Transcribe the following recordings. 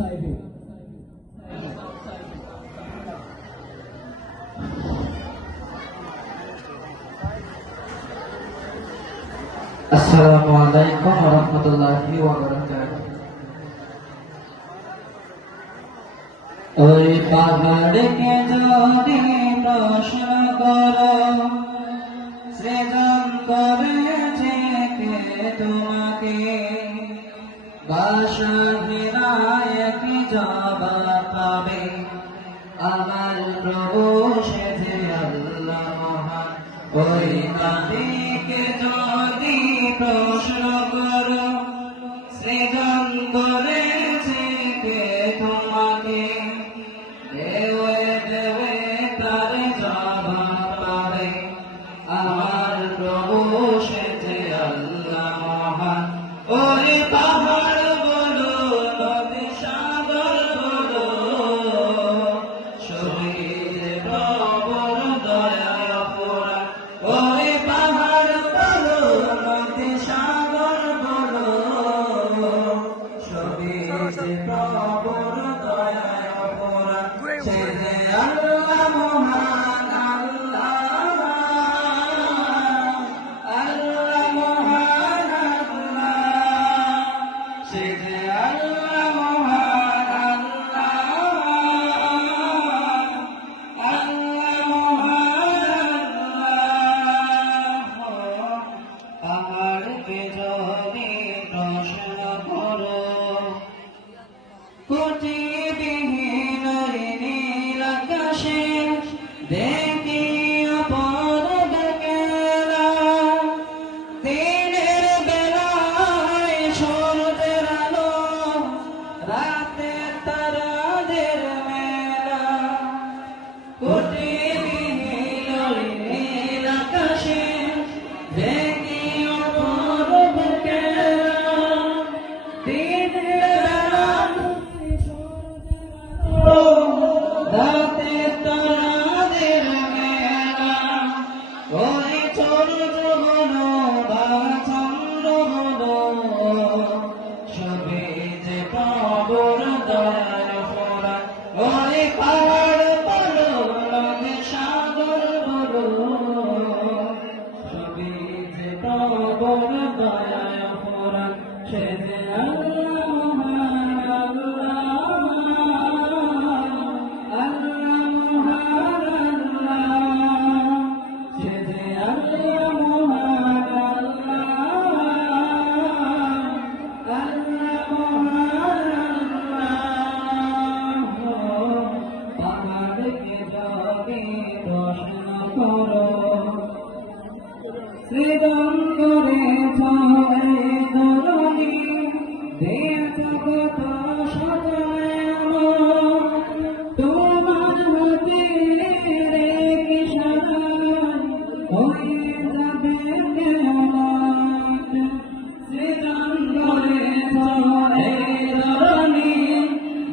Assalamualaikum warahmatullahi wabarakatuh. ওই পাহাড়কে যদি প্রশ্ন করো, সৃজন করেছে কে তোমাকে? বাসাহীনায় কি জবাব পাবে? আমার প্রভু সে যে আল্লাহ মহান। ওই পাহাড়কে যদি প্রশ্ন করো, সৃজন করেছে কে তোমাকে? দেওয়ে দেওয়ে তার জবাব পাবে, আমার প্রভু সে যে আল্লাহ মহান। ওই পাহাড় বলো, নদী সাগর বলো, শহীদ প্রভুর দয়ায় অপরাধ। ওই পাহাড় বলো, নদী সাগর বলো, শহীদ প্রভুর দয়ায় অপরাধ। সে যে আল্লাহ মহান, আল্লাহ আল্লাহ মহান, আল্লাহ সে যে আল্লাহ মহান, আল্লাহ আল্লাহ মহান, আল্লাহ। পাহাড়কে যদি প্রশ্ন করো, কোটিবিহীন নীল আকাশে দেখি অপরাধ খেলা। দিনের বেলায় সূর্যের আলো, রাতে তারাদের মেলা। কোটিবিহীন নীল আকাশে দেখি অপরাধ খেলা। দিনের রাতে তারাদের মেলা। ওই সূর্য বলো বা চন্দ্র বলো, সবই যে প্রভুর দয়ার অপরাধ। ওই পাহাড় বলো, নদী সাগর বলো, সবই যে প্রভুর দয়ার অপরাধ। সে যে আল্লাহ মহান, আল্লাহ আল্লাহ মহান, আল্লাহ সে যে আল্লাহ মহান, আল্লাহ আল্লাহ মহান, আল্লাহ। পাহাড়কে যদি প্রশ্ন করো, সৃজন করেছ এই ধরণী, দিয়েছ কত সাজায় তোমার হাতে রেখে সাজায় হয়ে যাবে কেয়ামত। সৃজন করেছ এই ধরণী,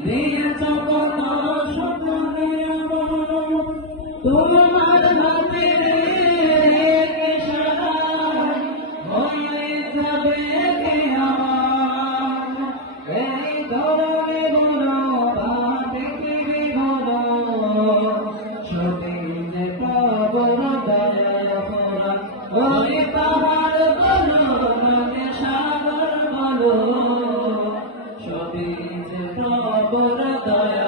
দিয়েছ কত সাজায় তোমার হাতে রেখে সাজায় হয়ে যাবে কেয়ামত। এই ধরনে বলো বা পৃথিবী বলো, সবই যে প্রভুর দয়ার অপরাধ। ওই পাহাড় বলো, নদী সাগর বলো, সবই যে প্রভুর দয়ার